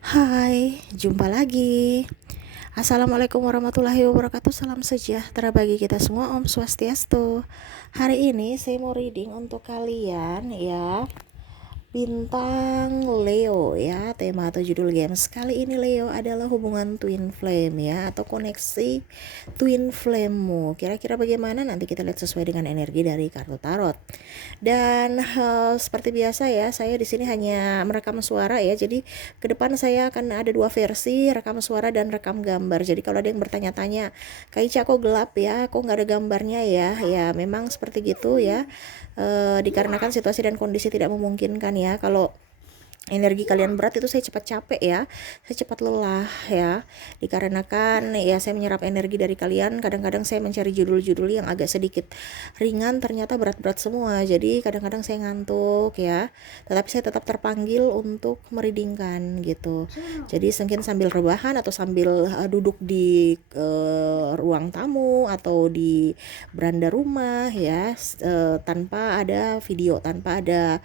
Hai, jumpa lagi. Assalamualaikum warahmatullahi wabarakatuh. Salam sejahtera bagi kita semua. Om Swastiastu. Hari ini saya mau reading untuk kalian ya. Bintang Leo ya, tema atau judul games kali ini Leo adalah hubungan twin flame ya, atau koneksi twin flame-mu. Kira-kira bagaimana? Nanti kita lihat sesuai dengan energi dari kartu tarot. Dan seperti biasa ya, saya di sini hanya merekam suara ya. Jadi ke depan saya akan ada dua versi, rekam suara dan rekam gambar. Jadi kalau ada yang bertanya-tanya, Kak Ica kok gelap ya, kok nggak ada gambarnya ya? Ya memang seperti gitu ya. Dikarenakan situasi dan kondisi tidak memungkinkan ya. Kalau energi kalian berat itu saya cepat capek ya, saya cepat lelah ya, dikarenakan ya saya menyerap energi dari kalian. Kadang-kadang saya mencari judul-judul yang agak sedikit ringan, ternyata berat-berat semua, jadi kadang-kadang saya ngantuk ya, tetapi saya tetap terpanggil untuk meridingkan gitu. Jadi mungkin sambil rebahan atau sambil duduk di ruang tamu atau di beranda rumah ya, tanpa ada video, tanpa ada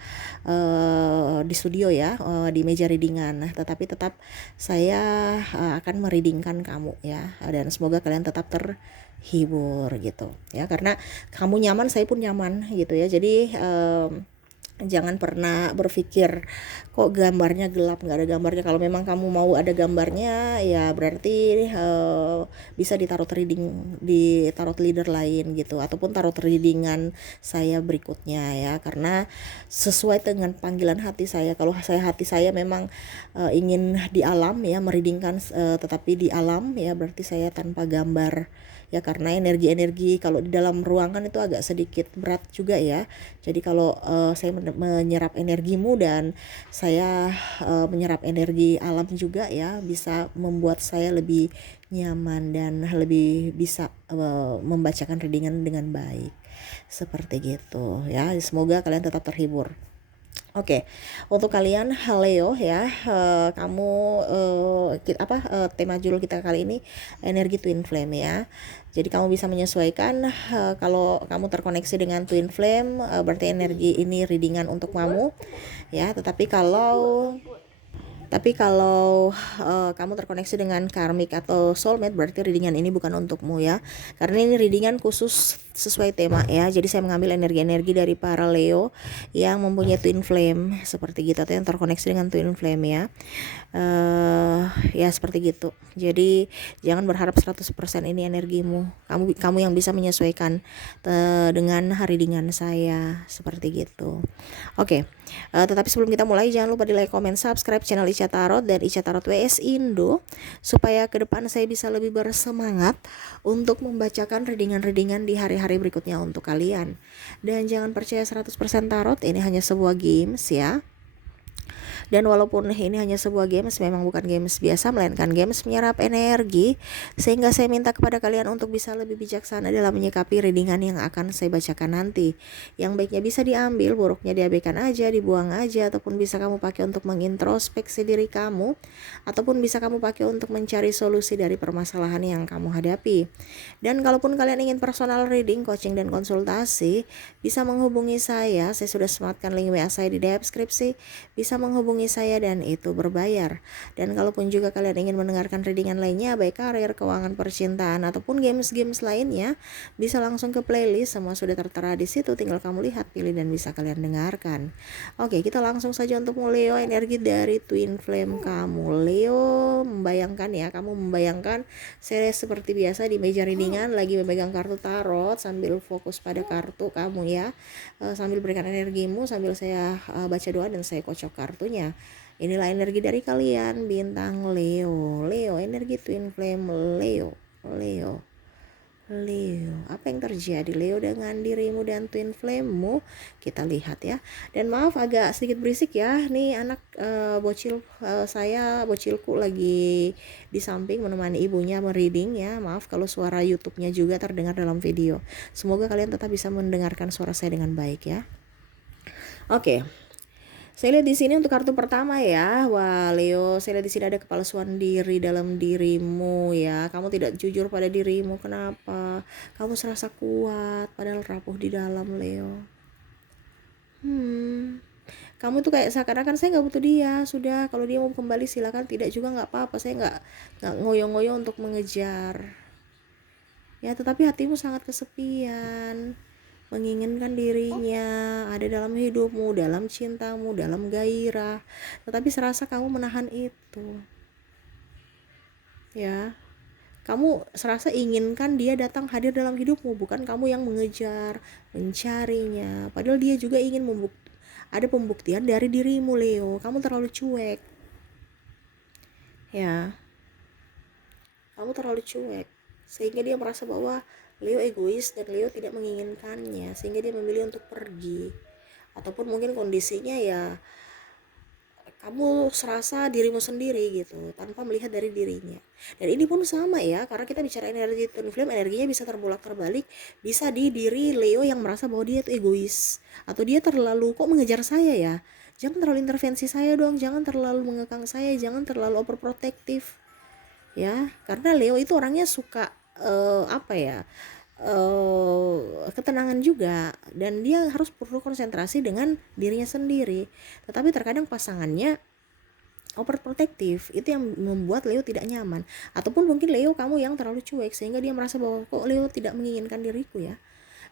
di studio ya, di meja readingan. Nah, tetapi tetap saya akan mereadingkan kamu ya, dan semoga kalian tetap terhibur gitu ya, karena kamu nyaman, saya pun nyaman gitu ya. Jadi jangan pernah berpikir kok gambarnya gelap, nggak ada gambarnya. Kalau memang kamu mau ada gambarnya ya berarti bisa di tarot reading, di tarot leader lain gitu, ataupun tarot readingan saya berikutnya ya, karena sesuai dengan panggilan hati saya. Kalau hati saya memang ingin di alam ya, mereadingkan tetapi di alam ya, berarti saya tanpa gambar ya, karena energi-energi kalau di dalam ruangan itu agak sedikit berat juga ya. Jadi kalau saya menyerap energimu dan saya menyerap energi alam juga ya, bisa membuat saya lebih nyaman dan lebih bisa membacakan readingan dengan baik. Seperti gitu ya. Semoga kalian tetap terhibur. Oke, untuk kalian Leo ya, kamu tema judul kita kali ini energi twin flame ya. Jadi kamu bisa menyesuaikan, kalau kamu terkoneksi dengan twin flame, berarti energi ini readingan untuk kamu ya. Tapi kalau kamu terkoneksi dengan karmic atau soulmate, berarti readingan ini bukan untukmu ya. Karena ini readingan khusus sesuai tema ya. Jadi saya mengambil energi-energi dari para Leo yang mempunyai twin flame seperti gitu, atau yang terkoneksi dengan twin flame ya. Ya seperti gitu. Jadi jangan berharap 100% ini energimu. Kamu yang bisa menyesuaikan dengan readingan saya seperti gitu. Oke. Tetapi sebelum kita mulai, jangan lupa di like, comment, subscribe channel Ica Tarot dan Ica Tarot WS Indo, supaya ke depan saya bisa lebih bersemangat untuk membacakan readingan-readingan di hari-hari berikutnya untuk kalian. Dan jangan percaya 100% tarot, ini hanya sebuah games ya. Dan walaupun ini hanya sebuah games, memang bukan games biasa, melainkan games menyerap energi, sehingga saya minta kepada kalian untuk bisa lebih bijaksana dalam menyikapi readingan yang akan saya bacakan nanti. Yang baiknya bisa diambil, buruknya diabaikan aja, dibuang aja, ataupun bisa kamu pakai untuk mengintrospeksi diri kamu, ataupun bisa kamu pakai untuk mencari solusi dari permasalahan yang kamu hadapi. Dan kalaupun kalian ingin personal reading, coaching, dan konsultasi, bisa menghubungi saya sudah sematkan link WA saya di deskripsi. Bisa menghubungi saya dan itu berbayar. Dan kalaupun juga kalian ingin mendengarkan readingan lainnya, baik karir, keuangan, percintaan, ataupun games-games lainnya, bisa langsung ke playlist, semua sudah tertera di situ, tinggal kamu lihat, pilih, dan bisa kalian dengarkan. Oke, kita langsung saja untuk Leo, energi dari twin flame kamu. Leo, membayangkan ya, kamu membayangkan saya seperti biasa di meja readingan lagi memegang kartu tarot sambil fokus pada kartu kamu ya, sambil berikan energimu, sambil saya baca doa dan saya kocok kartunya. Inilah energi dari kalian bintang Leo. Leo, energi twin flame Leo. Leo. Leo, apa yang terjadi Leo dengan dirimu dan twin flame-mu? Kita lihat ya. Dan maaf agak sedikit berisik ya. Nih anak bocilku lagi di samping menemani ibunya mereading ya. Maaf kalau suara YouTube-nya juga terdengar dalam video. Semoga kalian tetap bisa mendengarkan suara saya dengan baik ya. Oke. Saya lihat di sini untuk kartu pertama ya. Wah, Leo, saya lihat di sini ada kepalsuan diri dalam dirimu ya. Kamu tidak jujur pada dirimu. Kenapa? Kamu serasa kuat padahal rapuh di dalam, Leo. kamu tuh kayak seakan-akan saya nggak butuh dia, sudah kalau dia mau kembali silakan, tidak juga nggak apa-apa, saya nggak ngoyo-ngoyo untuk mengejar. Ya, tetapi hatimu sangat kesepian, menginginkan dirinya ada dalam hidupmu, dalam cintamu, dalam gairah, tetapi serasa kamu menahan itu. Ya, kamu serasa inginkan dia datang hadir dalam hidupmu, bukan kamu yang mengejar, mencarinya. Padahal dia juga ingin ada pembuktian dari dirimu, Leo. Kamu terlalu cuek. Ya, kamu terlalu cuek. Sehingga dia merasa bahwa Leo egois dan Leo tidak menginginkannya. Sehingga dia memilih untuk pergi. Ataupun mungkin kondisinya ya kamu serasa dirimu sendiri gitu tanpa melihat dari dirinya. Dan ini pun sama ya, karena kita bicara energi twin flame, energinya bisa terbolak terbalik, bisa di diri Leo yang merasa bahwa dia itu egois atau dia terlalu kok mengejar saya ya, jangan terlalu intervensi saya dong, jangan terlalu mengekang saya, jangan terlalu overprotective ya, karena Leo itu orangnya suka ketenangan juga, dan dia harus perlu konsentrasi dengan dirinya sendiri. Tetapi terkadang pasangannya overprotective, itu yang membuat Leo tidak nyaman. Ataupun mungkin Leo kamu yang terlalu cuek sehingga dia merasa bahwa kok Leo tidak menginginkan diriku ya.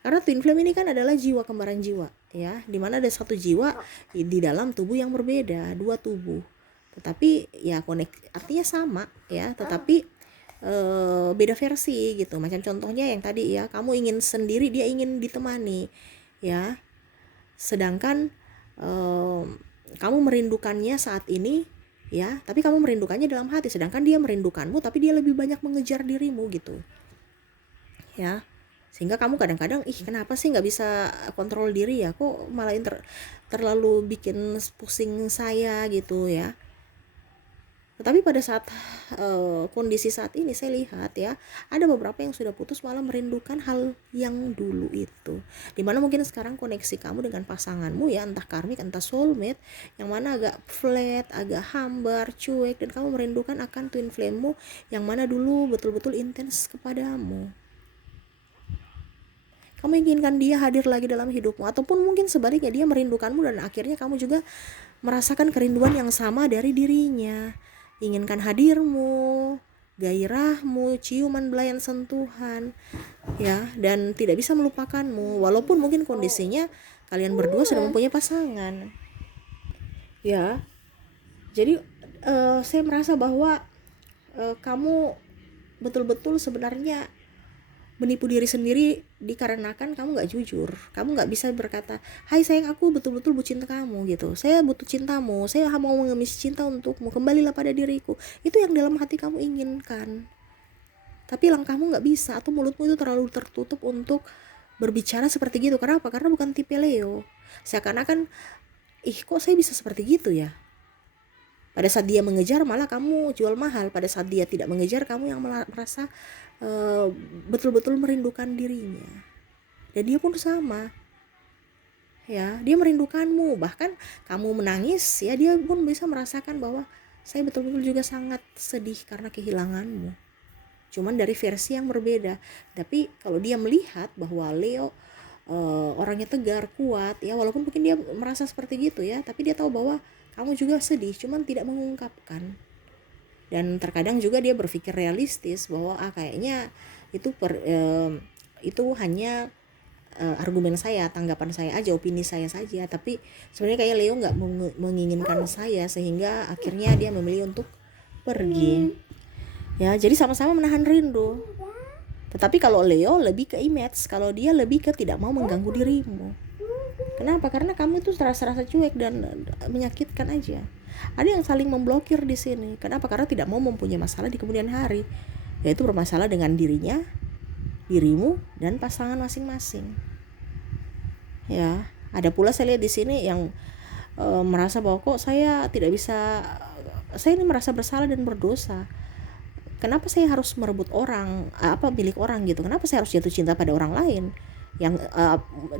Karena twin flame ini kan adalah jiwa kembaran jiwa ya, dimana ada satu jiwa di dalam tubuh yang berbeda, dua tubuh, tetapi ya artinya sama ya, tetapi beda versi gitu. Macam contohnya yang tadi ya, kamu ingin sendiri, dia ingin ditemani ya, sedangkan kamu merindukannya saat ini ya, tapi kamu merindukannya dalam hati, sedangkan dia merindukanmu tapi dia lebih banyak mengejar dirimu gitu ya. Sehingga kamu kadang-kadang kenapa sih nggak bisa kontrol diri ya, kok malah terlalu bikin pusing saya gitu ya. Tetapi pada saat kondisi saat ini saya lihat ya, ada beberapa yang sudah putus malah merindukan hal yang dulu itu. Dimana mungkin sekarang koneksi kamu dengan pasanganmu ya, entah karmik entah soulmate, yang mana agak flat, agak hambar, cuek, dan kamu merindukan akan twin flame-mu yang mana dulu betul-betul intens kepadamu. Kamu inginkan dia hadir lagi dalam hidupmu, ataupun mungkin sebaliknya dia merindukanmu dan akhirnya kamu juga merasakan kerinduan yang sama dari dirinya. Inginkan hadirmu, gairahmu, ciuman, belayan, sentuhan ya, dan tidak bisa melupakanmu walaupun mungkin kondisinya kalian berdua sudah mempunyai pasangan ya. Jadi saya merasa bahwa kamu betul-betul sebenarnya menipu diri sendiri, dikarenakan kamu gak jujur. Kamu gak bisa berkata, hai sayang, aku betul-betul butuh cinta kamu gitu, saya butuh cintamu, saya mau mengemis cinta untukmu, kembalilah pada diriku. Itu yang dalam hati kamu inginkan, tapi langkahmu gak bisa, atau mulutmu itu terlalu tertutup untuk berbicara seperti gitu. Kenapa? Karena bukan tipe Leo. Seakan-akan kok saya bisa seperti gitu ya. Pada saat dia mengejar malah kamu jual mahal, pada saat dia tidak mengejar kamu yang merasa betul-betul merindukan dirinya. Dan dia pun sama ya, dia merindukanmu, bahkan kamu menangis ya, dia pun bisa merasakan bahwa saya betul-betul juga sangat sedih karena kehilanganmu, cuman dari versi yang berbeda. Tapi kalau dia melihat bahwa Leo orangnya tegar, kuat ya, walaupun mungkin dia merasa seperti gitu ya, tapi dia tahu bahwa kamu juga sedih, cuman tidak mengungkapkan. Dan terkadang juga dia berpikir realistis bahwa kayaknya itu hanya argumen saya, tanggapan saya aja, opini saya saja. Tapi sebenarnya kayak Leo nggak menginginkan saya, sehingga akhirnya dia memilih untuk pergi. Ya, jadi sama-sama menahan rindu. Tetapi kalau Leo lebih ke image, kalau dia lebih ke tidak mau mengganggu dirimu. Kenapa? Karena kamu itu rasa-rasa cuek dan menyakitkan aja. Ada yang saling memblokir di sini. Kenapa? Karena tidak mau mempunyai masalah di kemudian hari, yaitu bermasalah dengan dirinya, dirimu, dan pasangan masing-masing. Ya, ada pula saya lihat di sini yang merasa bahwa kok saya tidak bisa, saya ini merasa bersalah dan berdosa. Kenapa saya harus merebut orang, milik orang gitu? Kenapa saya harus jatuh cinta pada orang lain yang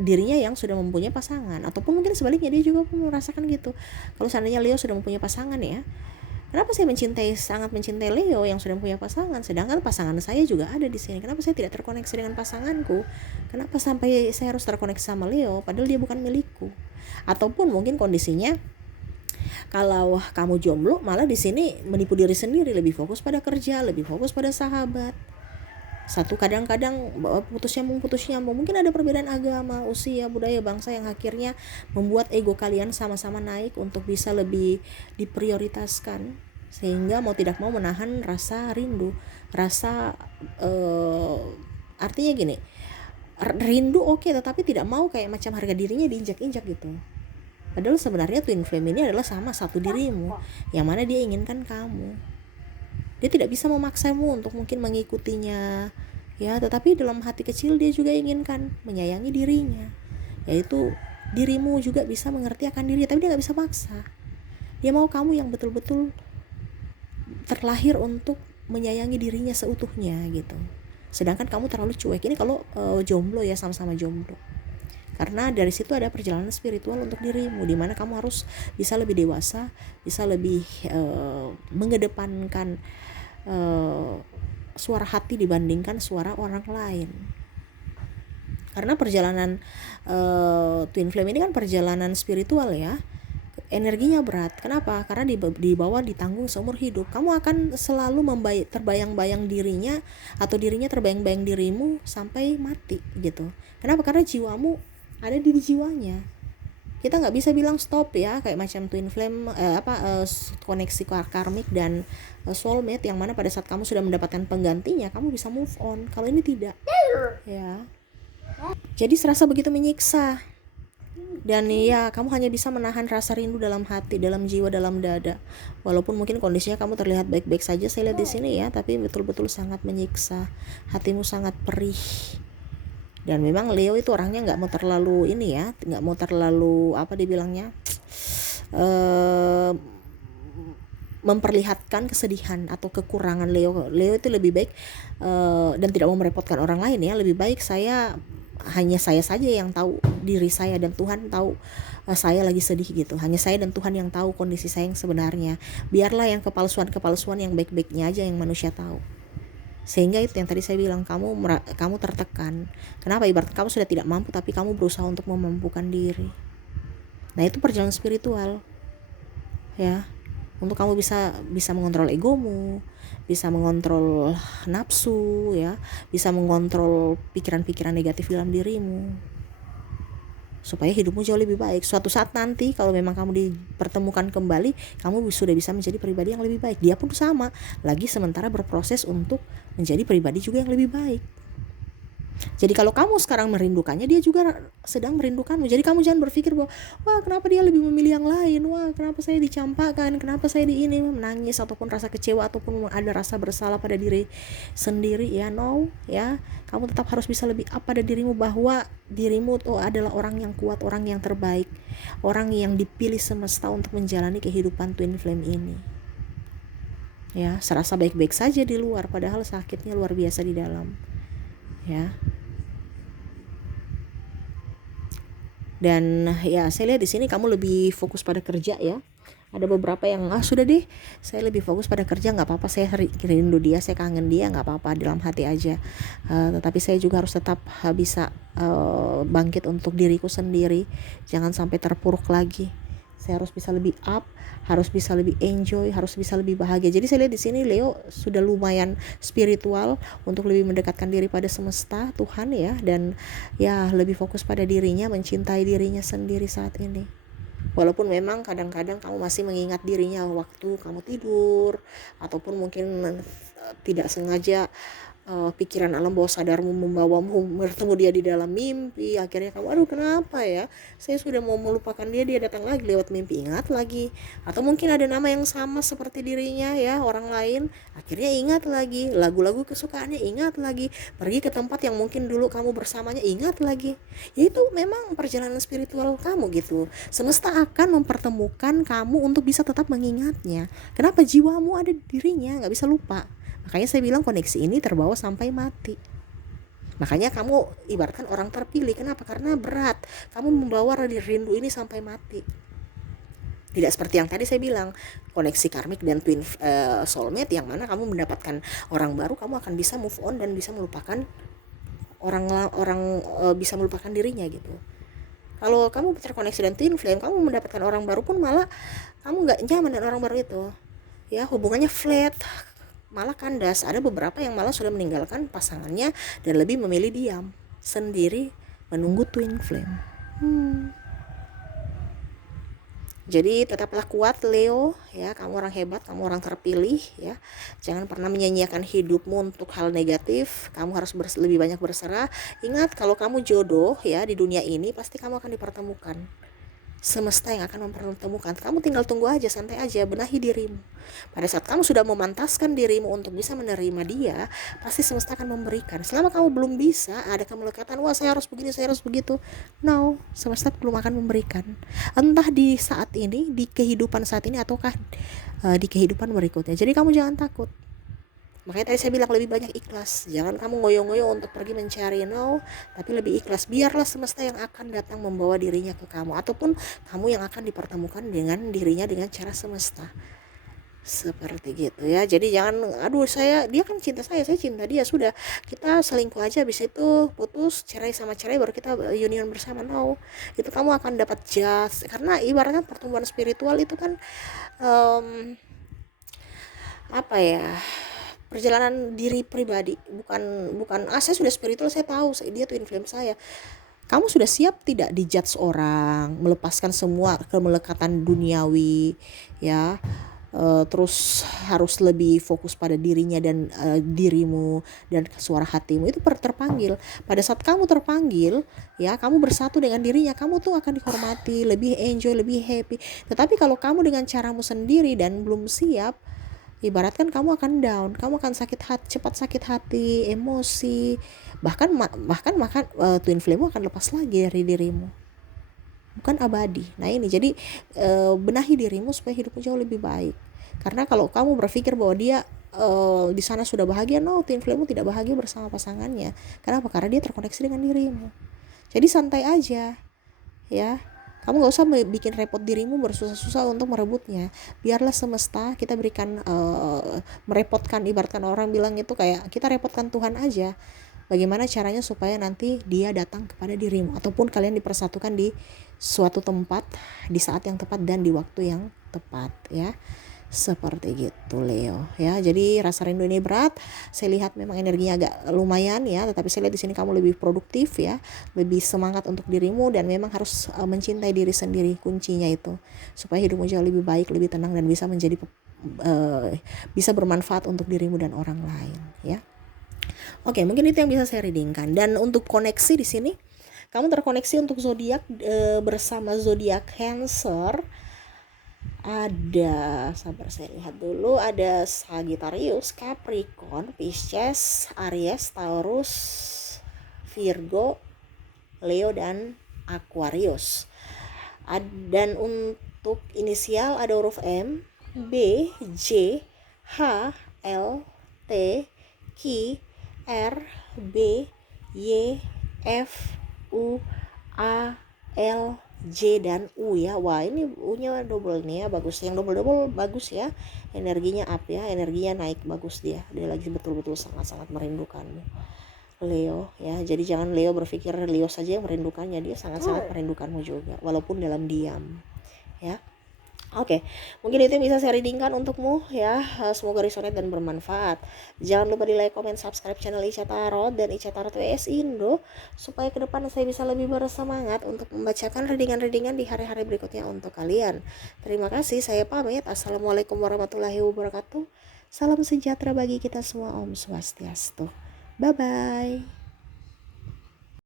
dirinya yang sudah mempunyai pasangan? Ataupun mungkin sebaliknya, dia juga pun merasakan gitu. Kalau seandainya Leo sudah mempunyai pasangan ya, Kenapa saya sangat mencintai Leo yang sudah punya pasangan, sedangkan pasangan saya juga ada di sini. Kenapa saya tidak terkoneksi dengan pasanganku? Kenapa sampai saya harus terkoneksi sama Leo padahal dia bukan milikku? Ataupun mungkin kondisinya kalau kamu jomblo, malah di sini menipu diri sendiri, lebih fokus pada kerja, lebih fokus pada sahabat. Satu kadang-kadang putus nyambung, mungkin ada perbedaan agama, usia, budaya, bangsa yang akhirnya membuat ego kalian sama-sama naik untuk bisa lebih diprioritaskan, sehingga mau tidak mau menahan rasa rindu, rasa artinya gini, rindu oke, tetapi tidak mau kayak macam harga dirinya diinjak-injak gitu. Padahal sebenarnya twin flame ini adalah sama satu dirimu, yang mana dia inginkan kamu. Dia tidak bisa memaksamu untuk mungkin mengikutinya, ya, tetapi dalam hati kecil dia juga inginkan menyayangi dirinya, yaitu dirimu juga bisa mengerti akan diri, tapi dia nggak bisa paksa. Dia mau kamu yang betul-betul terlahir untuk menyayangi dirinya seutuhnya gitu. Sedangkan kamu terlalu cuek. Ini kalau jomblo ya, sama-sama jomblo. Karena dari situ ada perjalanan spiritual untuk dirimu, dimana kamu harus bisa lebih dewasa, bisa lebih mengedepankan suara hati dibandingkan suara orang lain. Karena perjalanan twin flame ini kan perjalanan spiritual ya, energinya berat. Kenapa? Karena di bawah ditanggung seumur hidup. Kamu akan selalu terbayang-bayang dirinya, atau dirinya terbayang-bayang dirimu sampai mati gitu. Kenapa? Karena jiwamu ada di jiwanya. Kita nggak bisa bilang stop ya, kayak macam twin flame koneksi karmik dan soulmate, yang mana pada saat kamu sudah mendapatkan penggantinya kamu bisa move on. Kalau ini tidak ya, jadi serasa begitu menyiksa. Dan ya, kamu hanya bisa menahan rasa rindu dalam hati, dalam jiwa, dalam dada. Walaupun mungkin kondisinya kamu terlihat baik-baik saja saya lihat di sini ya, tapi betul-betul sangat menyiksa. Hatimu sangat perih. Dan memang Leo itu orangnya nggak mau terlalu ini ya, nggak mau terlalu apa dibilangnya, memperlihatkan kesedihan atau kekurangan Leo. Leo itu lebih baik dan tidak mau merepotkan orang lain ya. Lebih baik hanya saya saja yang tahu diri saya, dan Tuhan tahu saya lagi sedih gitu. Hanya saya dan Tuhan yang tahu kondisi saya yang sebenarnya. Biarlah yang kepalsuan yang baik-baiknya aja yang manusia tahu. Sehingga itu yang tadi saya bilang, kamu tertekan. Kenapa? Ibarat kamu sudah tidak mampu tapi kamu berusaha untuk memampukan diri. Nah, itu perjalanan spiritual ya, untuk kamu bisa mengontrol egomu, bisa mengontrol nafsu ya, bisa mengontrol pikiran-pikiran negatif dalam dirimu, supaya hidupmu jauh lebih baik. Suatu saat nanti kalau memang kamu dipertemukan kembali, kamu sudah bisa menjadi pribadi yang lebih baik. Dia pun sama, lagi sementara berproses untuk menjadi pribadi juga yang lebih baik. Jadi kalau kamu sekarang merindukannya, dia juga sedang merindukanmu. Jadi kamu jangan berpikir bahwa wah, kenapa dia lebih memilih yang lain, wah kenapa saya dicampakkan, kenapa saya ini, menangis ataupun rasa kecewa ataupun ada rasa bersalah pada diri sendiri ya. No ya, kamu tetap harus bisa lebih up pada dirimu, bahwa dirimu tuh adalah orang yang kuat, orang yang terbaik, orang yang dipilih semesta untuk menjalani kehidupan twin flame ini ya. Serasa baik-baik saja di luar, padahal sakitnya luar biasa di dalam ya. Dan ya, saya lihat di sini kamu lebih fokus pada kerja ya. Ada beberapa yang sudah deh, saya lebih fokus pada kerja, nggak apa-apa, saya rindu dia, saya kangen dia, nggak apa-apa, dalam hati aja. Tetapi saya juga harus tetap bisa bangkit untuk diriku sendiri, jangan sampai terpuruk lagi. Saya harus bisa lebih up, harus bisa lebih enjoy, harus bisa lebih bahagia. Jadi saya lihat di sini Leo sudah lumayan spiritual untuk lebih mendekatkan diri pada semesta, Tuhan ya, dan ya lebih fokus pada dirinya, mencintai dirinya sendiri saat ini. Walaupun memang kadang-kadang kamu masih mengingat dirinya waktu kamu tidur, ataupun mungkin tidak sengaja pikiran alam bawah sadarmu membawamu bertemu dia di dalam mimpi. Akhirnya kamu, aduh kenapa ya, saya sudah mau melupakan dia datang lagi lewat mimpi, ingat lagi. Atau mungkin ada nama yang sama seperti dirinya ya, orang lain, akhirnya ingat lagi. Lagu-lagu kesukaannya ingat lagi. Pergi ke tempat yang mungkin dulu kamu bersamanya, ingat lagi. Ya itu memang perjalanan spiritual kamu gitu. Semesta akan mempertemukan kamu untuk bisa tetap mengingatnya. Kenapa? Jiwamu ada di dirinya, gak bisa lupa. Makanya saya bilang koneksi ini terbawa sampai mati. Makanya kamu ibaratkan orang terpilih. Kenapa? Karena berat. Kamu membawa rindu ini sampai mati. Tidak seperti yang tadi saya bilang, koneksi karmik dan twin soulmate, yang mana kamu mendapatkan orang baru, kamu akan bisa move on dan bisa melupakan bisa melupakan dirinya gitu. Kalau kamu terkoneksi dan twin flame, kamu mendapatkan orang baru pun malah kamu nggak nyaman dengan orang baru itu, ya hubungannya flat, malah kandas. Ada beberapa yang malah sudah meninggalkan pasangannya dan lebih memilih diam sendiri menunggu twin flame. Jadi tetaplah kuat Leo, ya kamu orang hebat, kamu orang terpilih, ya jangan pernah menyanyiakan hidupmu untuk hal negatif. Kamu harus lebih banyak berserah. Ingat, kalau kamu jodoh ya di dunia ini, pasti kamu akan dipertemukan. Semesta yang akan mempertemukan. Kamu tinggal tunggu aja, santai aja, benahi dirimu. Pada saat kamu sudah memantaskan dirimu untuk bisa menerima dia, pasti semesta akan memberikan. Selama kamu belum bisa, ada kemelekatan, wah saya harus begini, saya harus begitu. No, semesta belum akan memberikan. Entah di saat ini, di kehidupan saat ini, ataukah di kehidupan berikutnya. Jadi kamu jangan takut. Makanya tadi saya bilang lebih banyak ikhlas. Jangan kamu ngoyo-ngoyo untuk pergi mencari, no, tapi lebih ikhlas. Biarlah semesta yang akan datang membawa dirinya ke kamu, ataupun kamu yang akan dipertemukan dengan dirinya dengan cara semesta. Seperti gitu ya. Jadi jangan, aduh dia kan cinta saya cinta dia, sudah kita selingkuh aja, habis itu putus, cerai sama cerai, baru kita union bersama. No, itu kamu akan dapat judge. Karena ibaratnya pertumbuhan spiritual itu kan apa ya, perjalanan diri pribadi, bukan saya sudah spiritual, saya tahu dia twin flame saya. Kamu sudah siap tidak dijudge orang, melepaskan semua kemelekatan duniawi, ya terus harus lebih fokus pada dirinya dan dirimu dan suara hatimu itu terpanggil. Pada saat kamu terpanggil, ya kamu bersatu dengan dirinya, kamu tuh akan dihormati, lebih enjoy, lebih happy. Tetapi kalau kamu dengan caramu sendiri dan belum siap, ibaratkan kamu akan down, kamu akan cepat sakit hati, emosi, bahkan twin flame akan lepas lagi dari dirimu, bukan abadi. Nah ini jadi benahi dirimu supaya hidupmu jauh lebih baik. Karena kalau kamu berpikir bahwa dia di sana sudah bahagia, no, twin flame tidak bahagia bersama pasangannya. Kenapa? Karena dia terkoneksi dengan dirimu. Jadi santai aja, ya. Kamu gak usah bikin repot dirimu bersusah-susah untuk merebutnya. Biarlah semesta, kita berikan merepotkan, ibaratkan orang bilang itu kayak kita repotkan Tuhan aja. Bagaimana caranya supaya nanti dia datang kepada dirimu, ataupun kalian dipersatukan di suatu tempat, di saat yang tepat dan di waktu yang tepat, ya. Seperti gitu Leo, ya. Jadi rasa rindu ini berat. Saya lihat memang energinya agak lumayan, ya, tetapi saya lihat di sini kamu lebih produktif, ya, lebih semangat untuk dirimu, dan memang harus mencintai diri sendiri, kuncinya itu, supaya hidupmu jauh lebih baik, lebih tenang, dan bisa menjadi bisa bermanfaat untuk dirimu dan orang lain, ya. Oke, mungkin itu yang bisa saya readingkan. Dan untuk koneksi di sini, kamu terkoneksi untuk zodiak bersama zodiak Cancer. Ada, sabar saya lihat dulu, ada Sagittarius, Capricorn, Pisces, Aries, Taurus, Virgo, Leo, dan Aquarius. Dan untuk inisial ada huruf M, B, J, H, L, T, Q, R, B, Y, F, U, A, L, J, dan U, ya. Wah, ini U-nya double nih, ya, bagus. Yang double bagus, ya. Energinya up, ya, energinya naik, bagus dia. Dia lagi betul-betul sangat-sangat merindukanmu, Leo, ya. Jadi jangan Leo berpikir Leo saja yang merindukannya, dia sangat-sangat merindukanmu juga, walaupun dalam diam, ya. Oke, mungkin itu yang bisa saya readingkan untukmu, ya. Semoga resonate dan bermanfaat. Jangan lupa di like, comment, subscribe channel Ica Tarot dan Ica Tarot WS Indo, supaya ke depan saya bisa lebih bersemangat untuk membacakan readingan-readingan di hari-hari berikutnya untuk kalian. Terima kasih, saya pamit. Assalamualaikum warahmatullahi wabarakatuh. Salam sejahtera bagi kita semua. Om Swastiastu. Bye-bye.